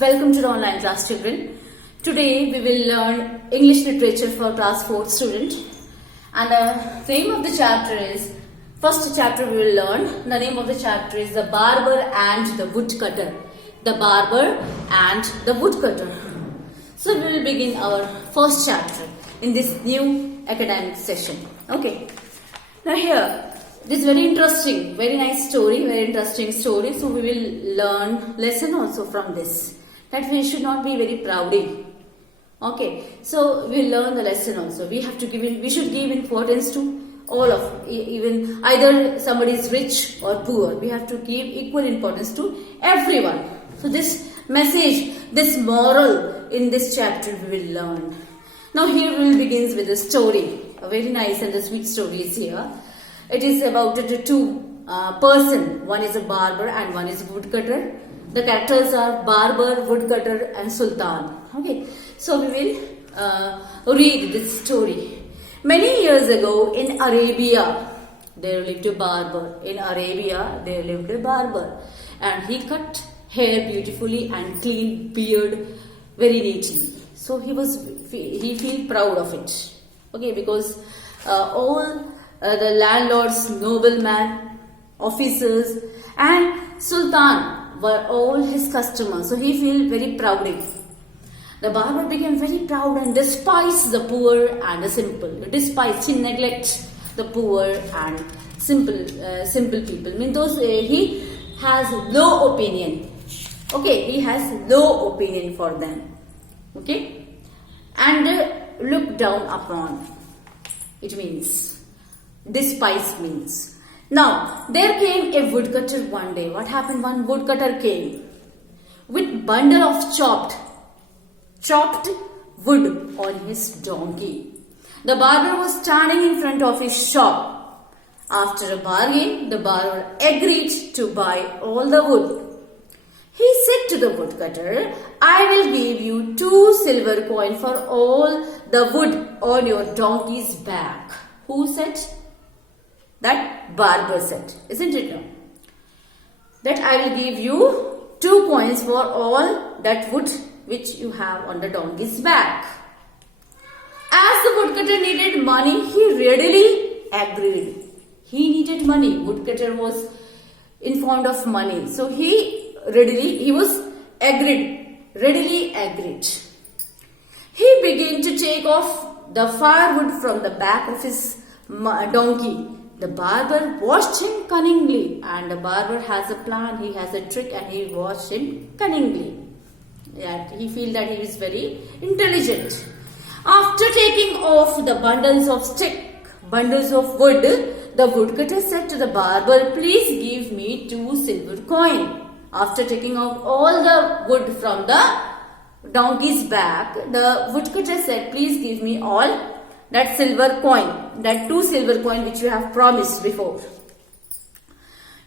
Welcome to the online class, children. Today we will learn English literature for class 4 student. And the name of the chapter is, first chapter we will learn, the name of the chapter is The Barber and the Woodcutter. The Barber and the Woodcutter. So we will begin our first chapter in this new academic session. Okay. Now here, this very interesting, very nice story, very interesting story. So we will learn lesson also from this. That we should not be very proudy. Okay. So we will learn the lesson also. We have to give it, we should give importance to all of, even either somebody is rich or poor. We have to give equal importance to everyone. So this message, this moral in this chapter we will learn. Now here we will begin with a story. A very nice and a sweet story is here. It is about the two person. One is a barber and one is a woodcutter. The characters are Barber, Woodcutter and Sultan. Okay, so we will read this story. Many years ago in Arabia, there lived a barber. In Arabia, there lived a barber. And he cut hair beautifully and cleaned beard very neatly. So he feel proud of it. Okay, because all the landlords, noblemen, officers and Sultan were all his customers. So he feel very proud. The barber became very proud and despised the poor and the simple. Despised, he neglects the poor and simple people. Means those he has no opinion. Okay, he has no opinion for them. Okay, and look down upon. It means despise means. Now there came a woodcutter one day. What happened? One woodcutter came with bundle of chopped wood on his donkey. The barber was standing in front of his shop. After a bargain, the barber agreed to buy all the wood. He said to the woodcutter, I will give you 2 silver coins for all the wood on your donkey's back. Who said? That barber said, isn't it? No? That I will give you 2 coins for all that wood which you have on the donkey's back. As the woodcutter needed money, he readily agreed. He needed money. Woodcutter was informed of money. So he readily agreed. He began to take off the firewood from the back of his donkey. The barber watched him cunningly, and the barber has a plan, he has a trick, and he watched him cunningly. Yeah, he feels that he is very intelligent. After taking off the bundles of wood, the woodcutter said to the barber, please give me 2 silver coins. After taking out all the wood from the donkey's back, the woodcutter said, please give me all that silver coin, that 2 silver coin which you have promised before.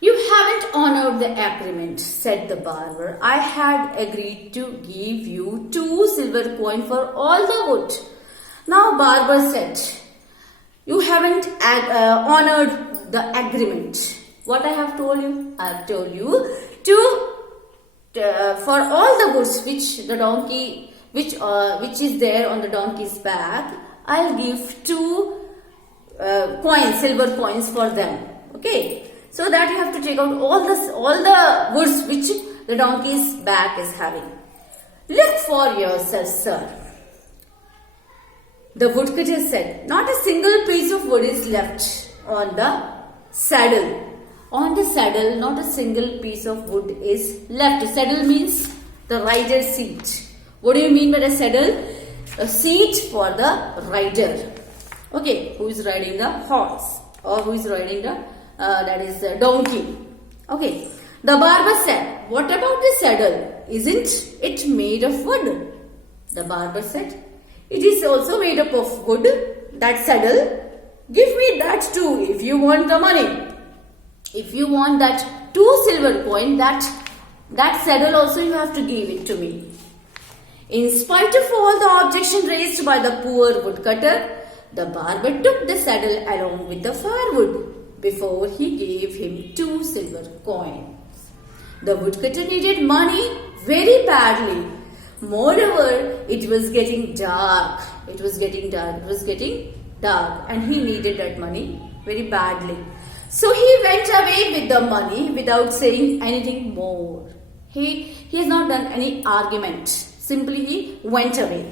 You haven't honored the agreement, said the barber. I had agreed to give you 2 silver coin for all the wood. Now barber said, you haven't honored the agreement. What I have told you? I have told you for all the woods which the donkey, which is there on the donkey's back, I'll give 2 coins, silver coins for them. Okay, so that you have to take out all the woods which the donkey's back is having. Look for yourself, sir. The woodcutter said, not a single piece of wood is left on the saddle. On the saddle, not a single piece of wood is left. Saddle means the rider's seat. What do you mean by a saddle? A seat for the rider. Okay, who is riding the horse or who is riding the donkey. Okay, the barber said, what about the saddle? Isn't it made of wood? The barber said, it is also made up of wood, that saddle. Give me that too if you want the money. If you want that 2 silver coin, that saddle also you have to give it to me. In spite of all the objection raised by the poor woodcutter, the barber took the saddle along with the firewood before he gave him 2 silver coins. The woodcutter needed money very badly. Moreover, it was getting dark. It was getting dark. It was getting dark, and he needed that money very badly. So he went away with the money without saying anything more. He has not done any argument. Simply he went away.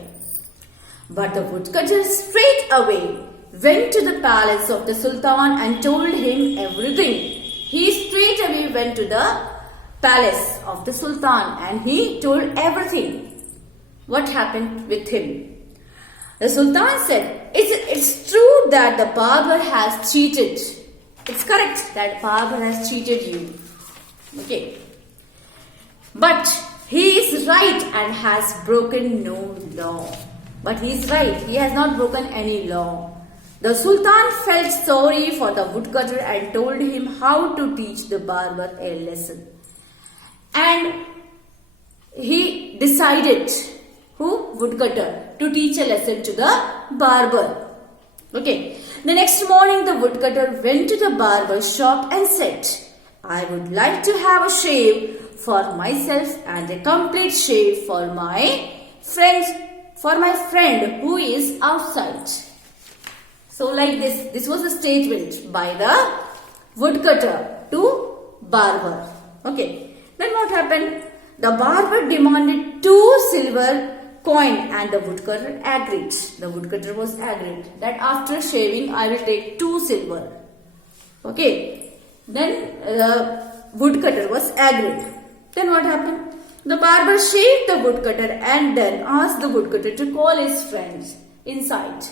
But the woodcutter straight away went to the palace of the Sultan and told him everything. He straight away went to the palace of the Sultan and he told everything. What happened with him? The Sultan said, it's true that the barber has cheated. It's correct that barber has cheated you. Okay. But he is right and has broken no law. But he is right. He has not broken any law. The Sultan felt sorry for the woodcutter and told him how to teach the barber a lesson. And he decided, woodcutter, to teach a lesson to the barber. Okay. The next morning the woodcutter went to the barber shop and said, I would like to have a shave for myself and a complete shave for my friend who is outside. So like this was a statement by the woodcutter to barber. Okay. Then what happened? The barber demanded 2 silver coin and the woodcutter agreed. The woodcutter was agreed that after shaving I will take 2 silver. Okay. Then the woodcutter was agreed. Then what happened? The barber shaved the woodcutter and then asked the woodcutter to call his friends inside.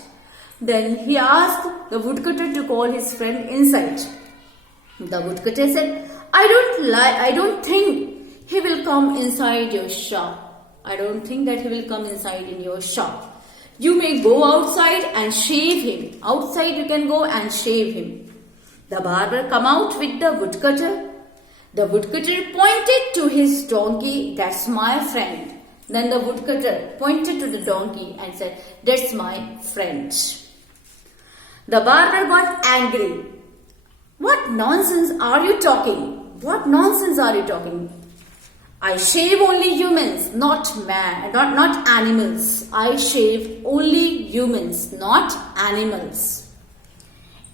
Then he asked the woodcutter to call his friend inside. The woodcutter said, I don't think he will come inside your shop. I don't think that he will come inside in your shop. You may go outside and shave him. Outside you can go and shave him. The barber come out with the woodcutter. The woodcutter pointed to his donkey, that's my friend. Then the woodcutter pointed to the donkey and said, that's my friend. The barber got angry. What nonsense are you talking? What nonsense are you talking? I shave only humans, not animals. I shave only humans, not animals.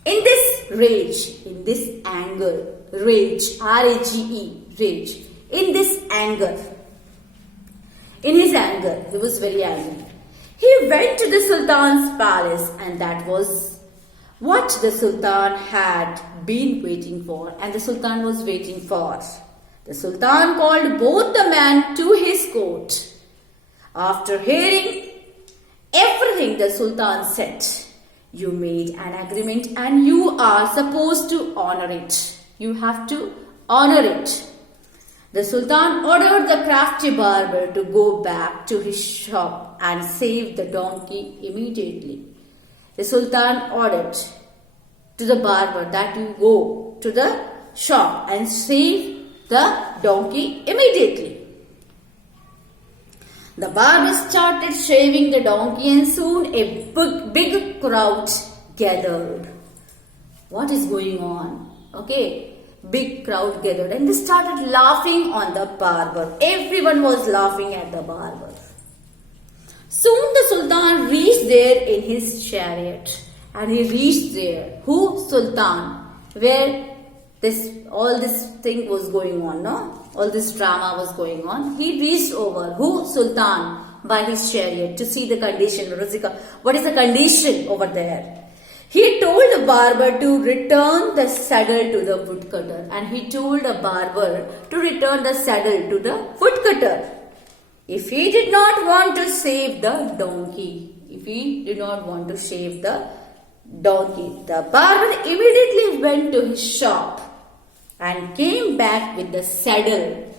In this rage, in this anger, rage, R-A-G-E, rage, in this anger, in his anger, he was very angry. He went to the Sultan's palace and that was what the Sultan had been waiting for and the Sultan was waiting for. The Sultan called both the men to his court. After hearing everything the Sultan said, you made an agreement and you are supposed to honor it. You have to honor it. The Sultan ordered the crafty barber to go back to his shop and save the donkey immediately. The Sultan ordered to the barber that you go to the shop and save the donkey immediately. The barber started shaving the donkey and soon a big crowd gathered. What is going on? Okay, big crowd gathered and they started laughing on the barber. Everyone was laughing at the barber. Soon the Sultan reached there in his chariot and he reached there. Who? Sultan. Where all this thing was going on, no? All this drama was going on. He reached over. Who? Sultan. By his chariot to see the condition. What is the condition over there? He told the barber to return the saddle to the woodcutter. And he told the barber to return the saddle to the woodcutter. If he did not want to save the donkey. If he did not want to shave the donkey. The barber immediately went to his shop and came back with the saddle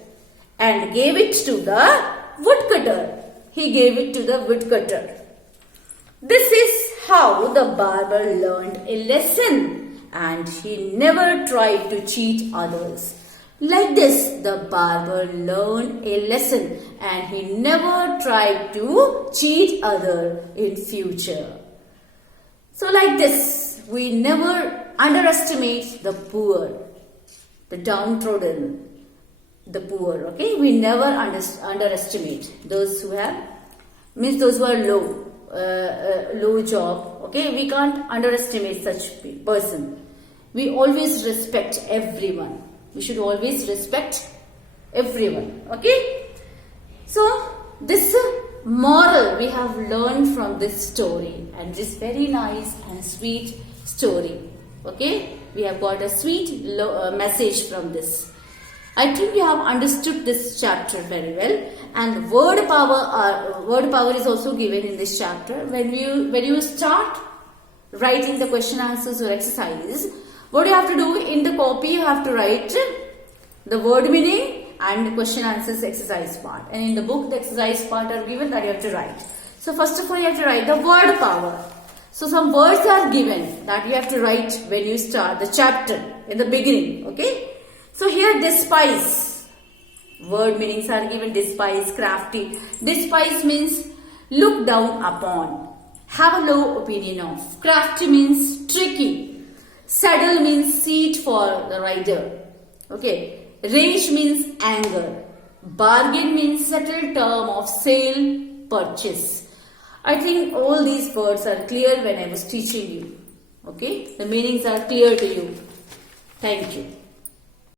and gave it to the woodcutter. He gave it to the woodcutter. This is how the barber learned a lesson and he never tried to cheat others. Like this, the barber learned a lesson and he never tried to cheat others in future. So like this, we never underestimate the poor, the downtrodden. the poor. Okay, we never underestimate those who have, means those who are low job. Okay, we can't underestimate such person. We always respect everyone. We should always respect everyone. Okay, so this moral we have learned from this story, and this very nice and sweet story. Okay, we have got a sweet message from this. I think you have understood this chapter very well, and word power is also given in this chapter. When you start writing the question answers or exercises, what you have to do in the copy, you have to write the word meaning and the question answers exercise part, and in the book the exercise part are given that you have to write. So first of all you have to write the word power. So some words are given that you have to write when you start the chapter in the beginning. Okay. So here despise, word meanings are given. Despise, crafty. Despise means look down upon, have a low opinion of. Crafty means tricky. Saddle means seat for the rider. Okay. Rage means anger. Bargain means settled term of sale, purchase. I think all these words are clear when I was teaching you. Okay. The meanings are clear to you. Thank you.